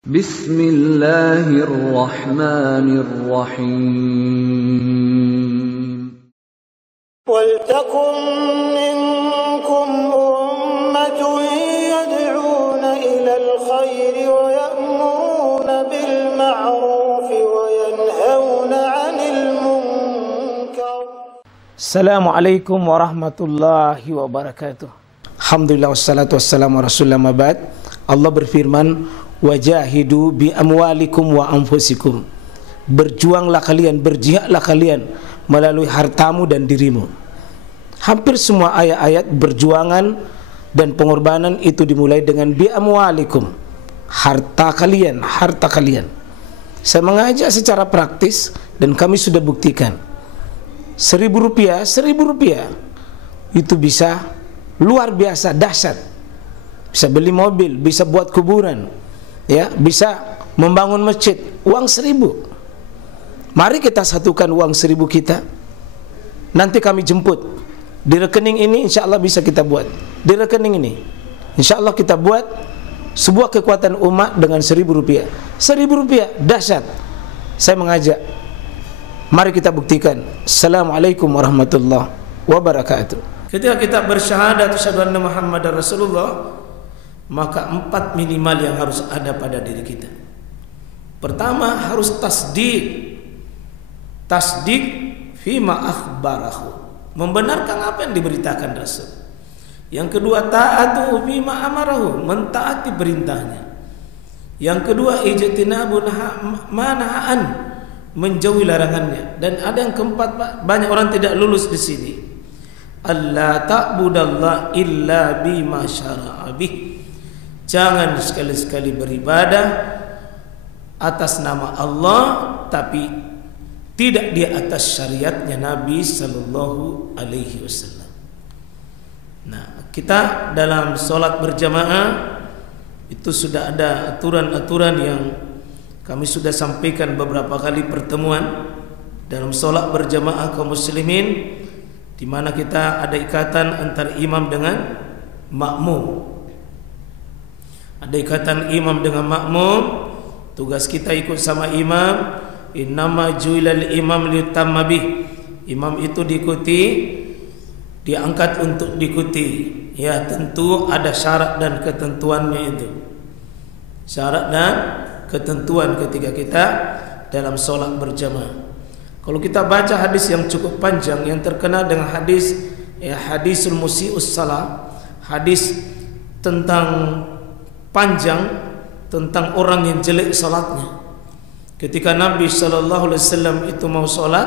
Bismillahirrahmanirrahim. Waltakum minkum ummatun yad'una ilal khairi wa ya'muruna bil ma'rufi wa yanhauna 'anil munkar. Assalamualaikum warahmatullahi wabarakatuh. Alhamdulillah wassalatu wassalamu ala rasulillah ma ba'd. Allah berfirman, wajahidu bi amwalikum wa anfusikum. Berjuanglah kalian, berjihadlah kalian melalui hartamu dan dirimu. Hampir semua ayat-ayat berjuangan dan pengorbanan itu dimulai dengan bi amwalikum, harta kalian, harta kalian. Saya mengajak secara praktis dan kami sudah buktikan. Rp1.000 itu bisa luar biasa dahsyat. Bisa beli mobil, bisa buat kuburan, ya, bisa membangun masjid. Uang 1.000. Mari kita satukan uang 1.000 kita. Nanti kami jemput di rekening ini, insya Allah bisa kita buat. Di rekening ini, insya Allah kita buat sebuah kekuatan umat dengan Rp1.000. Rp1.000 dahsyat. Saya mengajak, mari kita buktikan. Assalamualaikum warahmatullahi wabarakatuh. Ketika kita bersyahadat asyhadu anna Muhammadar Rasulullah, maka 4 minimal yang harus ada pada diri kita. Pertama, harus tasdik fima akhbarahu, membenarkan apa yang diberitakan Rasul. Yang kedua, ta'atu fima amarahu, mentaati perintahnya. Yang kedua, ijtinabu mana'an, menjauhi larangannya. Dan ada yang keempat, banyak orang tidak lulus di sini. Allah ta'budallah illa bima syara'a bih. Jangan sekali-sekali beribadah atas nama Allah tapi tidak di atas syariatnya Nabi sallallahu alaihi wasallam. Nah, kita dalam sholat berjamaah itu sudah ada aturan-aturan yang kami sudah sampaikan beberapa kali pertemuan dalam sholat berjamaah kaum muslimin, di mana kita ada ikatan antara imam dengan makmum. Ada ikatan imam dengan makmum. Tugas kita ikut sama imam. Innama ju'ilal imam liyutamma bih. Imam itu diikuti, diangkat untuk diikuti. Ya, tentu ada syarat dan ketentuannya itu. Syarat dan ketentuan ketika kita dalam sholat berjamaah. Kalau kita baca hadis yang cukup panjang yang terkenal dengan hadis, ya, hadisul musii'us shalah, hadis tentang panjang tentang orang yang jelek salatnya. Ketika Nabi sallallahu alaihi wasallam itu mau salat,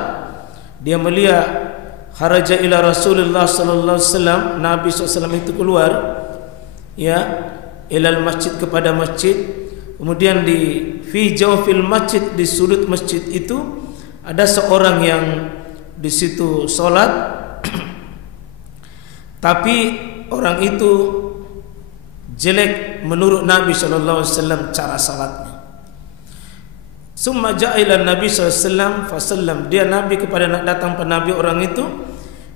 dia melihat kharaja ila Rasulullah sallallahu alaihi wasallam, Nabi SAW itu keluar, ya, ilal masjid, kepada masjid. Kemudian di fi jawfil masjid, di sudut masjid itu ada seorang yang di situ salat tapi orang itu jelek menurut Nabi sallallahu alaihi wasallam cara salatnya. Summa ja'ila Nabi sallallahu alaihi wasallam fasallam, dia Nabi kepada datang pada Nabi orang itu,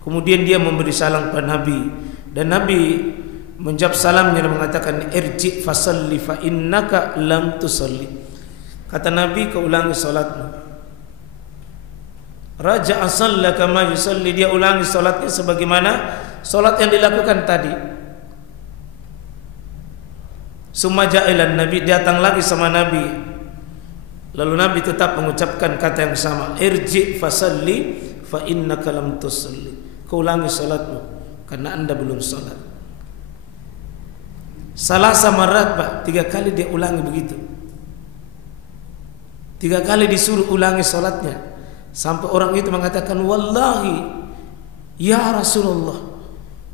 kemudian dia memberi salam pada Nabi, dan Nabi menjawab salamnya dan mengatakan irji fasalli fa innaka lam tusalli. Kata Nabi, kau ulangi salatmu. Raja'a shalla kama yusalli, dia ulangi salatnya sebagaimana salat yang dilakukan tadi. Summa ja'ilan Nabi, datang lagi sama Nabi. Lalu Nabi tetap mengucapkan kata yang sama, irji fasalli fa innaka lam tusalli. Kau ulangi salatmu karena anda belum salat. Salasa marat, Pak, 3 kali dia ulangi begitu. 3 kali disuruh ulangi salatnya, sampai orang itu mengatakan, wallahi ya Rasulullah,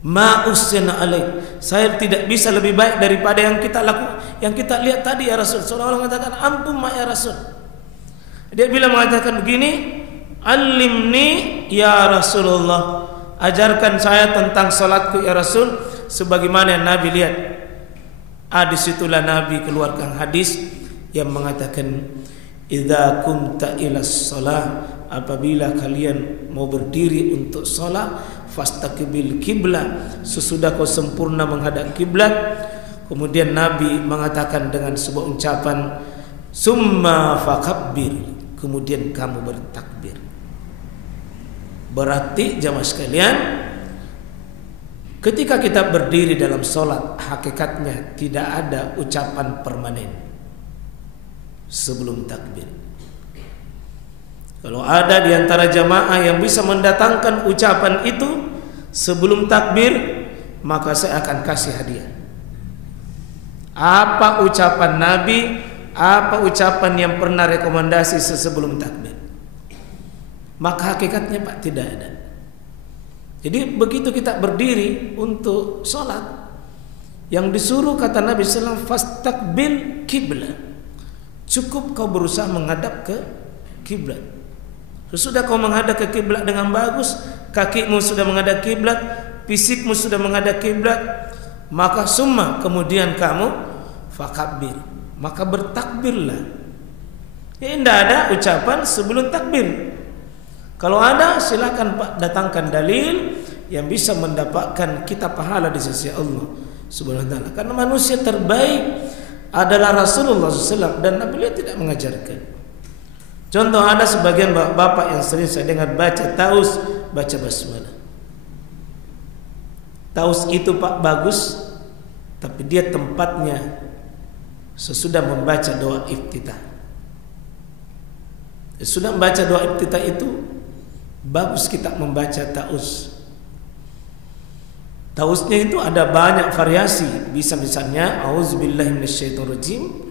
ma usina alaik, saya tidak bisa lebih baik daripada yang kita lakukan, yang kita lihat tadi ya Rasul. Seorang orang mengatakan, ampun ma ya Rasul. Dia bila mengatakan begini, alimni ya Rasulullah, ajarkan saya tentang salatku ya Rasul sebagaimana yang Nabi lihat. Disitulah Nabi keluarkan hadis yang mengatakan, idza kumta ila shalah, apabila kalian mau berdiri untuk salat, fastaqbil kiblat, sesudah kau sempurna menghadap kiblat. Kemudian Nabi mengatakan dengan sebuah ucapan, Summa fakabbir, kemudian kamu bertakbir. Berarti jamaah sekalian, ketika kita berdiri dalam sholat, hakikatnya tidak ada ucapan permanen sebelum takbir. Kalau ada di antara jamaah yang bisa mendatangkan ucapan itu sebelum takbir, maka saya akan kasih hadiah. Apa ucapan Nabi? Apa ucapan yang pernah rekomendasi sebelum takbir? Maka hakikatnya Pak tidak ada. Jadi begitu kita berdiri untuk sholat, yang disuruh kata Nabi SAW, fastaqbil kiblat. Cukup kau berusaha menghadap ke kiblat. Sesudah kau menghadap ke kiblat dengan bagus, kakimu sudah menghadap kiblat, fisikmu sudah menghadap kiblat, maka summa, kemudian kamu fakabbir, maka bertakbirlah. Ya, tidak ada ucapan sebelum takbir. Kalau ada, silakan Pak datangkan dalil yang bisa mendapatkan kita pahala di sisi Allah Subhanahu wa taala. Karena manusia terbaik adalah Rasulullah SAW dan beliau tidak mengajarkan. Contoh, ada sebagian bapak yang sering saya dengar baca taus, baca basmalah. Taus itu Pak bagus, tapi dia tempatnya sesudah membaca doa iftitah. Sudah membaca doa iftitah itu bagus kita membaca taus. Tausnya itu ada banyak variasi. Bisa misalnya auzubillahi minasyaitonirrajim,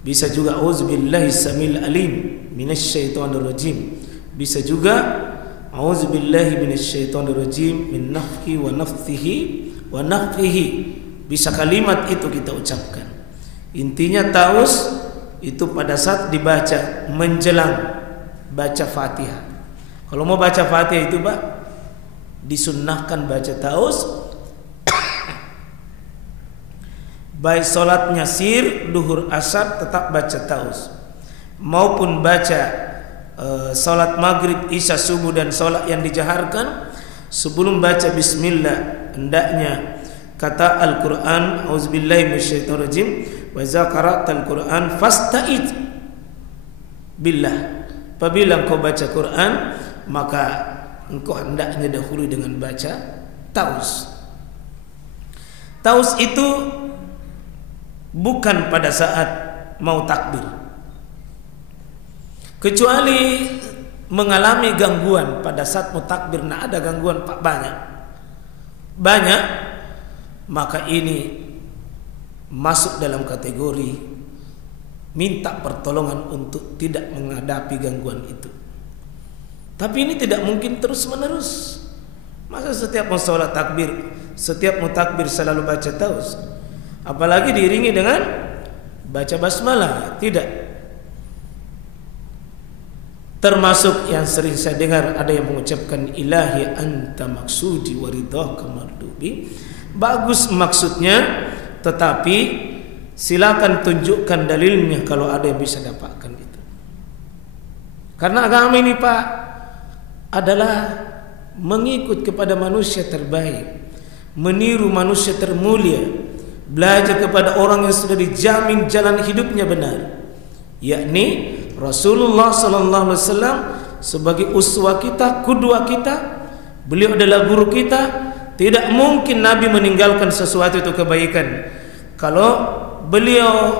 bisa juga auzubillahi samil alim minasyaitonirrajim, bisa juga auzubillahi minasyaitonirrajim min nafki wa nafthihi wa nafthihi. Bisa kalimat itu kita ucapkan. Intinya taus itu pada saat dibaca menjelang baca Fatihah. Kalau mau baca Fatihah itu Pak, disunnahkan baca taus. Baik solatnya sir, duhur, asar tetap baca taus, maupun baca solat maghrib, isya, subuh dan solat yang dijaharkan, sebelum baca bismillah hendaknya kata Al-Quran auzubillahi minasyaitonirrajim wa idza qara'tal Quran fasta'id billah. Apabila engkau baca Quran, maka engkau hendaknya dahulu dengan baca taus. Taus itu bukan pada saat mau takbir, kecuali mengalami gangguan pada saat mau takbir. Nah, ada gangguan Pak, banyak, maka ini masuk dalam kategori minta pertolongan untuk tidak menghadapi gangguan itu. Tapi ini tidak mungkin terus menerus. Masa setiap mau sholat takbir, setiap mau takbir selalu baca taus, apalagi diiringi dengan baca basmalah? Tidak. Termasuk yang sering saya dengar ada yang mengucapkan ilahi anta maksudi wa ridhaka mardubi. Bagus maksudnya, tetapi silakan tunjukkan dalilnya kalau ada yang bisa dapatkan itu. Karena agama ini Pak adalah mengikut kepada manusia terbaik, meniru manusia termulia, belajar kepada orang yang sudah dijamin jalan hidupnya benar, yakni Rasulullah sallallahu alaihi wasallam sebagai uswah kita, qudwah kita. Beliau adalah guru kita. Tidak mungkin Nabi meninggalkan sesuatu itu kebaikan. Kalau beliau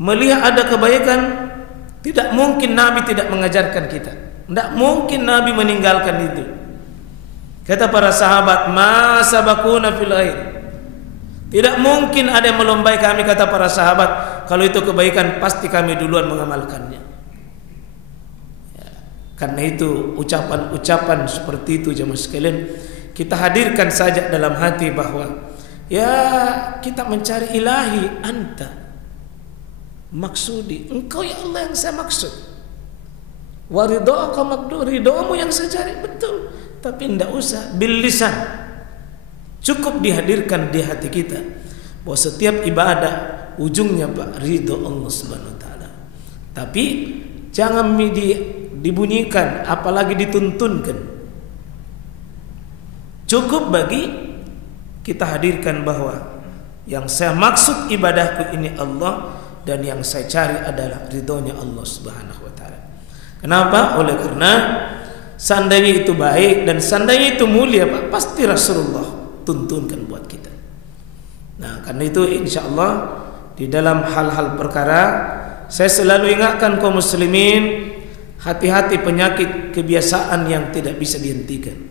melihat ada kebaikan, tidak mungkin Nabi tidak mengajarkan kita. Tidak mungkin Nabi meninggalkan itu. Kata para sahabat, ma sabaquna fil khair. Tidak mungkin ada yang melombai kami, kata para sahabat. Kalau itu kebaikan, pasti kami duluan mengamalkannya. Ya, karena itu ucapan-ucapan seperti itu jemaah sekalian, kita hadirkan saja dalam hati bahwa ya kita mencari ilahi anta maksudi, engkau ya Allah yang saya maksud, waridhaka maqdur, ridhomu yang saya cari. Betul, tapi tidak usah bil lisan, cukup dihadirkan di hati kita bahwa setiap ibadah ujungnya Pak ridho Allah Subhanahu wa taala. Tapi jangan dibunyikan apalagi dituntunkan. Cukup bagi kita hadirkan bahwa yang saya maksud ibadahku ini Allah, dan yang saya cari adalah ridhonya Allah Subhanahu wa taala. Kenapa? Oleh karena seandainya itu baik dan seandainya itu mulia, Pak, pasti Rasulullah tuntunkan buat kita. Nah, karena itu insyaallah di dalam hal-hal perkara saya selalu ingatkan kaum muslimin, hati-hati penyakit kebiasaan yang tidak bisa dihentikan.